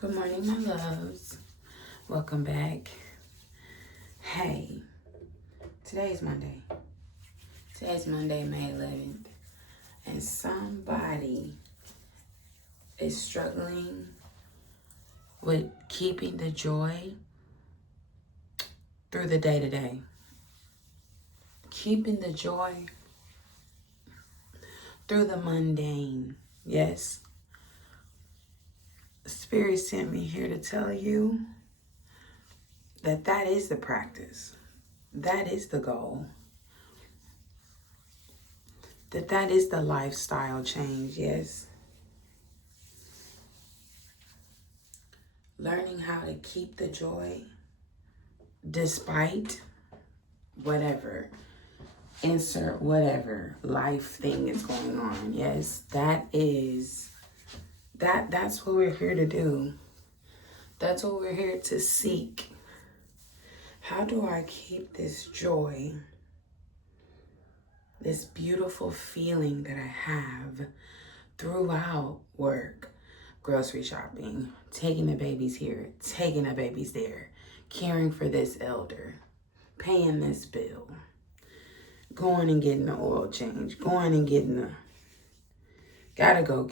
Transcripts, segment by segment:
Good morning, my loves. Welcome back. Hey, today's Monday. Today's Monday, May 11th. And somebody is struggling with keeping the joy through the day to day. Keeping the joy through the mundane. Yes. Spirit sent me here to tell you that is the practice. That is the goal. That is the lifestyle change, yes. Learning how to keep the joy despite whatever, insert whatever life thing is going on. Yes, that's what we're here to do. That's what we're here to seek. How do I keep this joy, this beautiful feeling that I have throughout work, grocery shopping, taking the babies here, taking the babies there, caring for this elder, paying this bill, going and getting the oil change, going and getting the, gotta go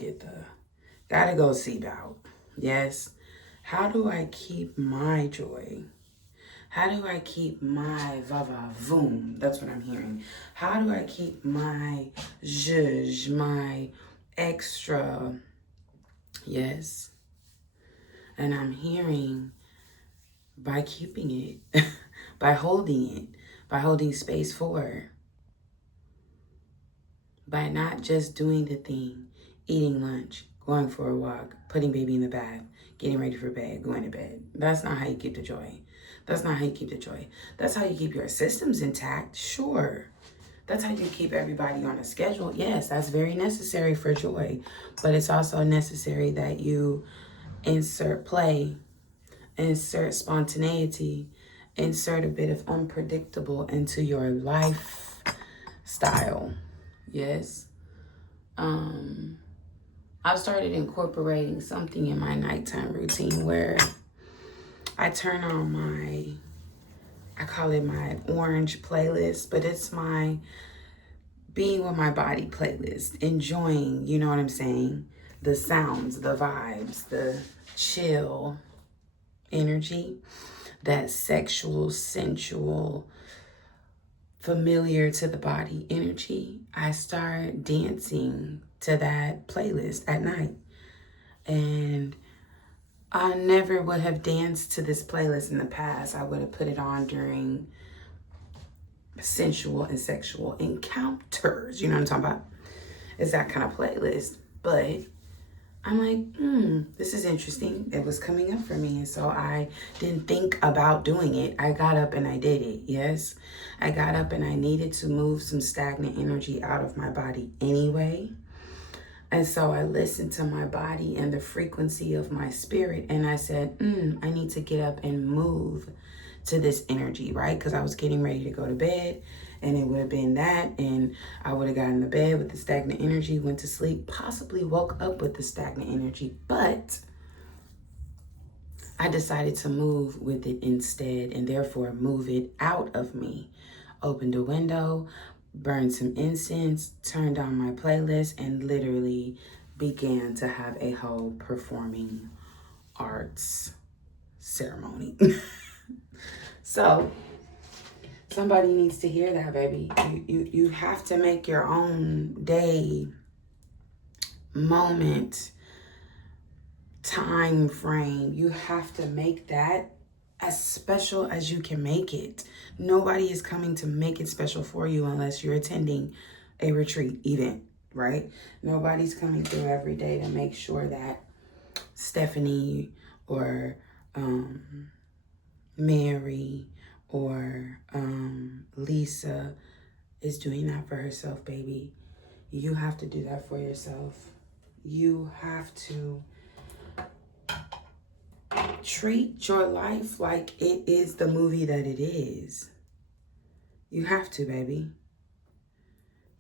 see about. Yes. How do I keep my joy? How do I keep my va-va-voom? That's what I'm hearing. How do I keep my zhuzh, my extra? Yes. And I'm hearing by keeping it, by holding space for, by not just doing the thing, eating lunch, going for a walk, putting baby in the bath, getting ready for bed, going to bed. That's not how you keep the joy. That's not how you keep the joy. That's how you keep your systems intact, sure. That's how you keep everybody on a schedule. Yes, that's very necessary for joy. But it's also necessary that you insert play, insert spontaneity, insert a bit of unpredictable into your lifestyle. Yes. I've started incorporating something in my nighttime routine where I turn on I call it my orange playlist, but it's my being with my body playlist, enjoying, you know what I'm saying? The sounds, the vibes, the chill energy, that sexual, sensual, familiar to the body energy. I start dancing to that playlist at night. And I never would have danced to this playlist in the past. I would have put it on during sensual and sexual encounters. You know what I'm talking about? It's that kind of playlist. But I'm like, this is interesting. It was coming up for me. And so I didn't think about doing it. I got up and I did it. Yes. I got up and I needed to move some stagnant energy out of my body anyway. And so I listened to my body and the frequency of my spirit. And I said, I need to get up and move to this energy, right? Because I was getting ready to go to bed and it would have been that. And I would have gotten in the bed with the stagnant energy, went to sleep, possibly woke up with the stagnant energy. But I decided to move with it instead and therefore move it out of me. Opened a window, burned some incense, turned on my playlist, and literally began to have a whole performing arts ceremony. So somebody needs to hear that, baby. You have to make your own day, moment, time frame. You have to make that as special as you can make it. Nobody is coming to make it special for you unless you're attending a retreat event, right? Nobody's coming through every day to make sure that Stephanie or Mary or Lisa is doing that for herself, baby. You have to do that for yourself. You have to treat your life like it is the movie that it is. You have to, baby.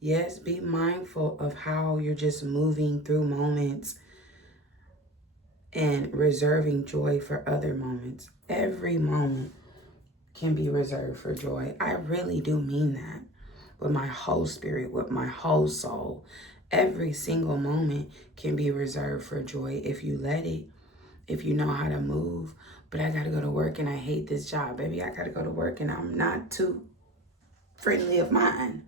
Yes, be mindful of how you're just moving through moments and reserving joy for other moments. Every moment can be reserved for joy. I really do mean that with my whole spirit, with my whole soul. Every single moment can be reserved for joy if you let it, if you know how to move. But I gotta go to work and I hate this job. Baby, I gotta go to work and I'm not too friendly of mine.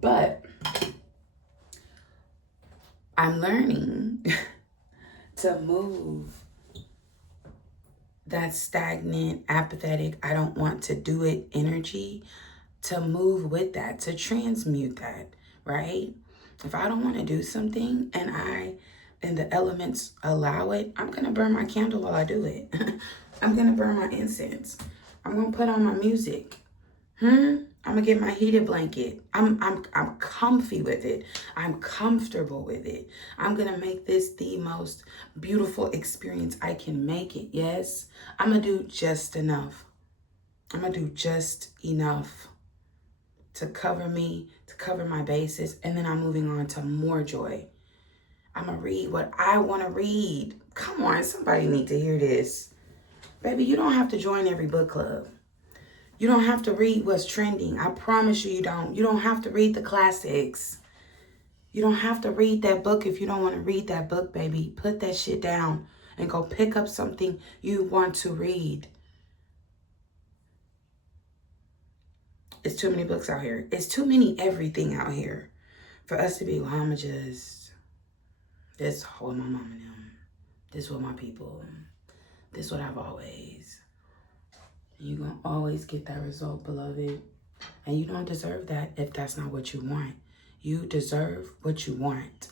But I'm learning to move that stagnant, apathetic, I don't want to do it energy, to move with that, to transmute that, right? If I don't want to do something and the elements allow it, I'm going to burn my candle while I do it. I'm going to burn my incense. I'm going to put on my music. I'm gonna get my heated blanket. I'm comfy with it. I'm comfortable with it. I'm gonna make this the most beautiful experience I can make it. Yes, I'm gonna do just enough. I'm gonna do just enough to cover me, to cover my bases, and then I'm moving on to more joy. I'm gonna read what I want to read. Come on, somebody need to hear this. Baby, you don't have to join every book club. You don't have to read what's trending. I promise you, you don't. You don't have to read the classics. You don't have to read that book if you don't want to read that book, baby. Put that shit down and go pick up something you want to read. It's too many books out here. It's too many everything out here for us to be, well, I'ma just, this what my mama them. This what my people. This what I've always. You're going to always get that result, beloved. And you don't deserve that if that's not what you want. You deserve what you want.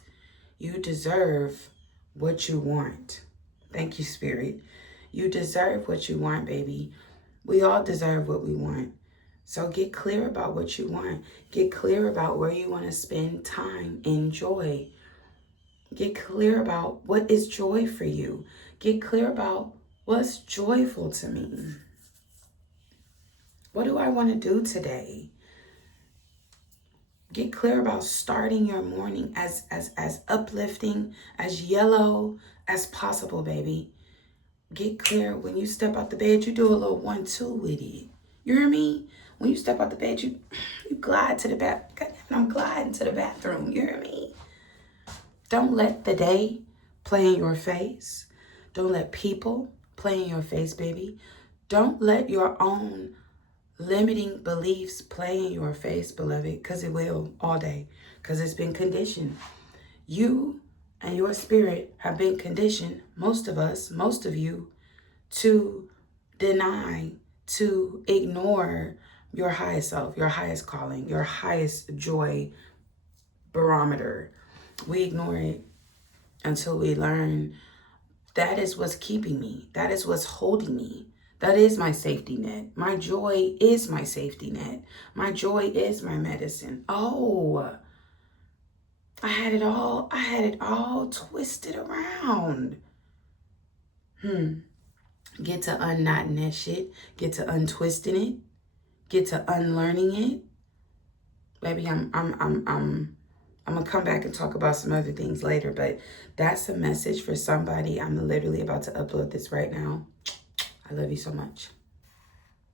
You deserve what you want. Thank you, Spirit. You deserve what you want, baby. We all deserve what we want. So get clear about what you want. Get clear about where you want to spend time in joy. Get clear about what is joy for you. Get clear about what's joyful to me. What do I want to do today? Get clear about starting your morning as uplifting, as yellow as possible, baby. Get clear when you step out the bed, you do a little 1-2 with it. You hear me? When you step out the bed, you glide to the bathroom. I'm gliding to the bathroom. You hear me? Don't let the day play in your face. Don't let people play in your face, baby. Don't let your own limiting beliefs play in your face, beloved, because it will all day, because it's been conditioned. You and your spirit have been conditioned, most of us, most of you, to deny, to ignore your highest self, your highest calling, your highest joy barometer. We ignore it until we learn that is what's keeping me. That is what's holding me. That is my safety net. My joy is my safety net. My joy is my medicine. Oh, I had it all twisted around. Get to unknotting that shit. Get to untwisting it. Get to unlearning it. Baby, I'm gonna come back and talk about some other things later, but that's a message for somebody. I'm literally about to upload this right now. I love you so much.